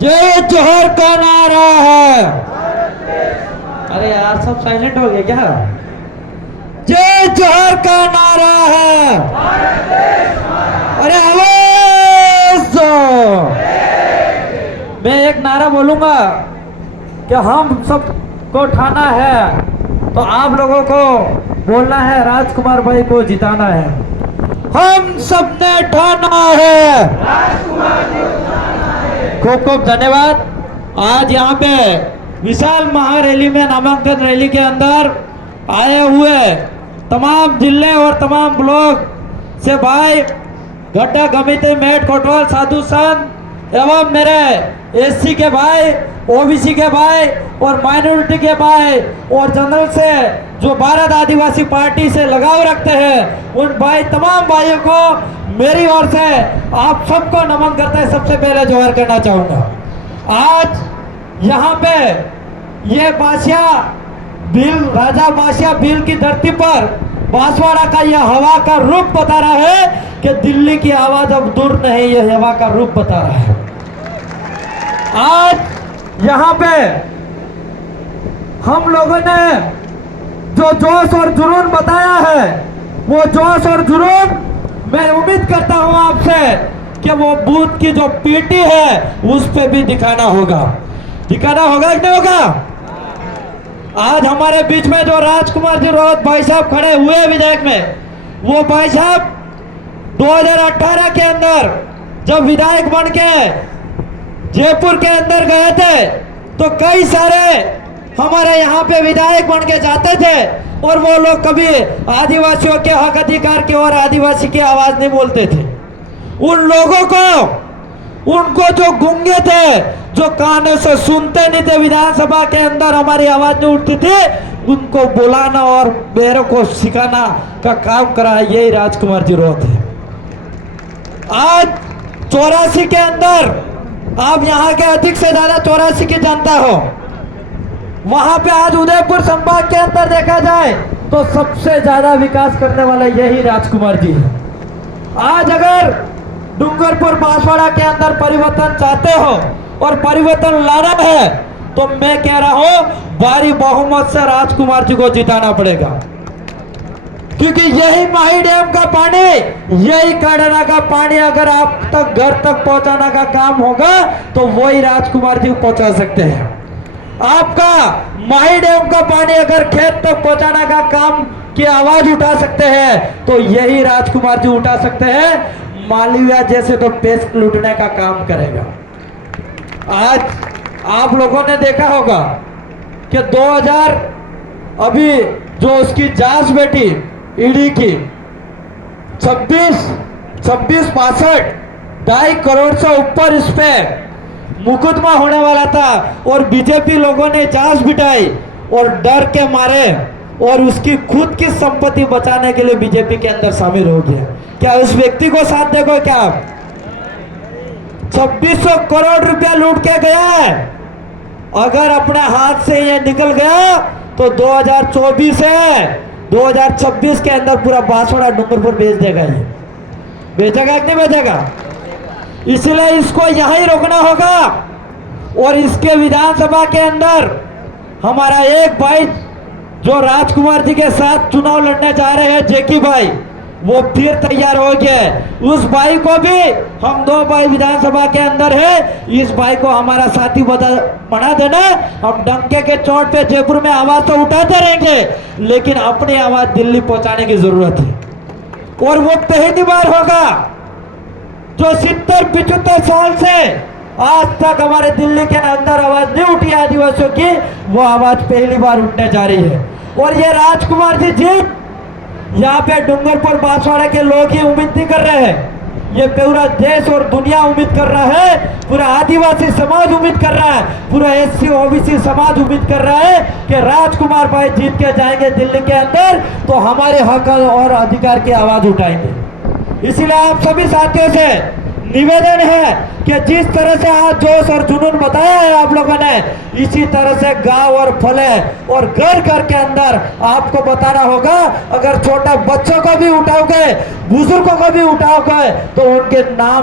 जय जोहर का नारा है। अरे यार सब साइलेंट हो गए क्या? जय जोहर का नारा है। अरे आवाज दो। मैं एक नारा बोलूंगा कि हम सबको ठाना है, तो आप लोगों को बोलना है राजकुमार भाई को जिताना है। हम सबने ठाना है। खूब खूब धन्यवाद। आज यहाँ पे विशाल महारैली में नामांकन रैली के अंदर आए हुए तमाम जिले और तमाम ब्लॉक से भाई, घट्टा गमिते मेट कोटवाल साधु संत एवं मेरे एससी के भाई, ओबीसी के भाई और माइनॉरिटी के भाई और जनरल से जो भारत आदिवासी पार्टी से लगाव रखते हैं, उन भाई तमाम भाइयों को मेरी ओर से आप सबको नमन करते हैं। सबसे पहले जोहर करना चाहूंगा। आज यहाँ पे ये बासिया भील, राजा बासिया भील की धरती पर बांसवाड़ा का यह हवा का रूप बता रहा है कि दिल्ली की आवाज अब दूर नहीं, यह हवा का रूप बता रहा है। आज यहाँ पे हम लोगों ने जो जोश और जुनून बताया है, वो जोश और जुनून मैं उम्मीद करता हूं आपसे कि वो बूथ की जो पीटी है उस पे भी दिखाना होगा कि नहीं होगा। आज हमारे बीच में जो राजकुमार जी राउत भाई साहब खड़े हुए विधायक में, वो भाई साहब 2018 के अंदर जब विधायक बन के जयपुर के अंदर गए थे, तो कई सारे हमारे यहाँ पे विधायक बन के जाते थे और वो लोग कभी आदिवासियों के हक अधिकार की और आदिवासी की आवाज नहीं बोलते थे। उन लोगों को, उनको जो गूंगे थे, जो कानों से सुनते नहीं थे, विधानसभा के अंदर हमारी आवाज नहीं उठती थी, उनको बुलाना और मेरे को सिखाना का काम करा, यही राजकुमार जी राउत है। आज 84 के अंदर आप यहाँ के अधिक से ज्यादा 84 की जनता हो, वहां पे आज उदयपुर संभाग के अंदर देखा जाए तो सबसे ज्यादा विकास करने वाला यही राजकुमार जी है। आज अगर डूंगरपुर बांसवाड़ा के अंदर परिवर्तन चाहते हो और परिवर्तन लाना है, तो मैं कह रहा हूं भारी बहुमत से राजकुमार जी को जिताना पड़ेगा, क्योंकि यही माही डैम का पानी, यही काडरा का पानी अगर आप तक घर तक पहुंचाने का काम होगा तो वही राजकुमार जी पहुंचा सकते हैं। आपका माही डैम का पानी अगर खेत तक पहुंचाने का काम की आवाज उठा सकते हैं तो यही राजकुमार जी उठा सकते हैं। मालवीय जैसे तो पेस्ट लूटने का काम करेगा। आज आप लोगों ने देखा होगा कि 2000 अभी जो उसकी जांच बैठी ईडी की 26 62 2.5 करोड़ से ऊपर इस पे मुकदमा होने वाला था और बीजेपी लोगों ने जांच बिठाई और डर के मारे और उसकी खुद की संपत्ति बचाने के लिए बीजेपी के अंदर शामिल हो गया। क्या उस व्यक्ति को साथ देखो? क्या 2600 करोड़ रुपया लूट के गया है? अगर अपने हाथ से ये निकल गया तो 2024 है, 2026 के अंदर पूरा बांसवाड़ा डूंगरपुर बेच देगा। ये बेचेगा कि नहीं बेचेगा? इसलिए इसको यहीं रोकना होगा। और इसके विधानसभा के अंदर हमारा एक भाई जो राजकुमार जी के साथ चुनाव लड़ने जा रहे हैं, जेकी भाई, वो फिर तैयार हो गए। उस भाई को भी हम 2 भाई विधानसभा के अंदर है, इस भाई को हमारा साथी बना देना। हम डंके के चोट पे जयपुर में आवाज तो उठाते रहेंगे, लेकिन अपनी आवाज दिल्ली पहुंचाने की जरूरत है। और वो पहली बार होगा जो 70-75 साल से आज तक हमारे दिल्ली के अंदर आवाज नहीं उठी आदिवासियों की, वो आवाज पहली बार उठने जा रही है। और ये राजकुमार जी जीत यहाँ पे डूंगरपुर बांसवाड़ा के लोग ही उम्मीद नहीं कर रहे हैं, ये पूरा देश और दुनिया उम्मीद कर रहा है, पूरा आदिवासी समाज उम्मीद कर रहा है, पूरा एससी ओबीसी समाज उम्मीद कर रहा है कि राजकुमार भाई जीत के जाएंगे दिल्ली के अंदर तो हमारे हक और अधिकार की आवाज उठाएंगे। इसलिए आप सभी साथियों से निवेदन है कि जिस तरह से आज जोश और जुनून बताया है आप लोगों ने, इसी तरह से गांव और फले और घर घर के अंदर आपको बताना होगा। अगर छोटा बच्चों को भी उठाओगे, बुजुर्गों को भी उठाओगे, तो उनके नाम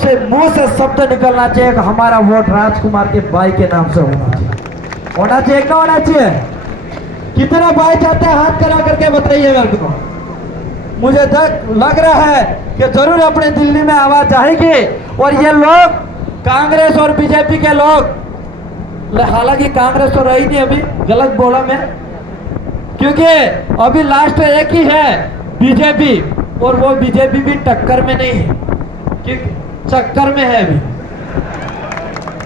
सबसे मुंह से शब्द निकलना चाहिए कि हमारा वोट राजकुमार के भाई के नाम से होना चाहिए ना होना चाहिए। कितना भाई चाहते हैं हाथ करा करके बताइए मेरे को। मुझे लग रहा है कि जरूर अपने दिल्ली में आवाज जाएगी और ये लोग कांग्रेस और बीजेपी के लोग, हालांकि कांग्रेस तो रही नहीं, अभी गलत बोला मैं, क्योंकि अभी लास्ट एक ही है बीजेपी, और वो बीजेपी भी टक्कर में नहीं है, चक्कर में है अभी,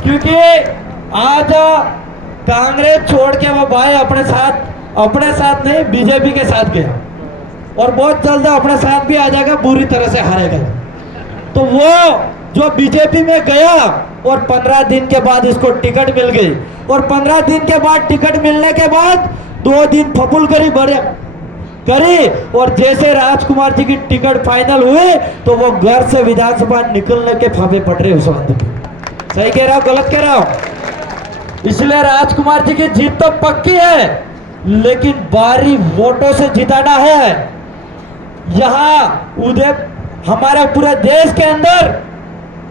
क्योंकि आज कांग्रेस छोड़ के वो भाई अपने साथ नहीं बीजेपी के साथ गया और बहुत जल्द अपने साथ भी आ जाएगा, बुरी तरह से हारेगा। तो वो जो बीजेपी में गया और 15 दिन के बाद इसको टिकट मिल गई, और 15 दिन के बाद टिकट मिलने के बाद 2 दिन फपूल करी और जैसे राजकुमार जी की टिकट फाइनल हुई तो वो घर से विधानसभा निकलने के फाफे पड़ रहे उस वक्त पे। सही कह रहा हूं गलत कह रहा हूं? इसलिए राजकुमार जी की जीत तो पक्की है, लेकिन भारी वोटों से जिताना है। यहाँ हमारे पूरे देश के अंदर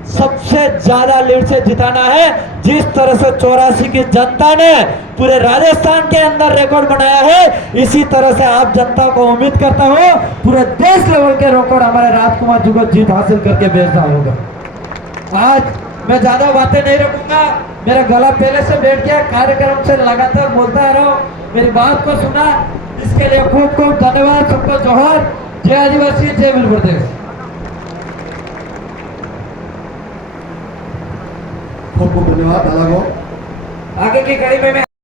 सबसे ज्यादा लीड से जिताना है। जिस तरह से 84 की जनता ने पूरे राजस्थान के अंदर रिकॉर्ड बनाया है, इसी तरह से आप जनता को उम्मीद करता हूं पूरे देश लेवल के रिकॉर्ड हमारे राजकुमार जी को जीत हासिल करके भेजना होगा। आज मैं ज्यादा बातें नहीं रखूंगा, मेरा गला पहले से बैठ गया, कार्यक्रम से लगातार बोलता रहो, मेरी बात को सुना, इसके लिए खूब खूब धन्यवाद। सबको जोहर, जय आदिवासी, जय मिल प्रदेश। खूब खूब धन्यवाद। आगे की कड़ी में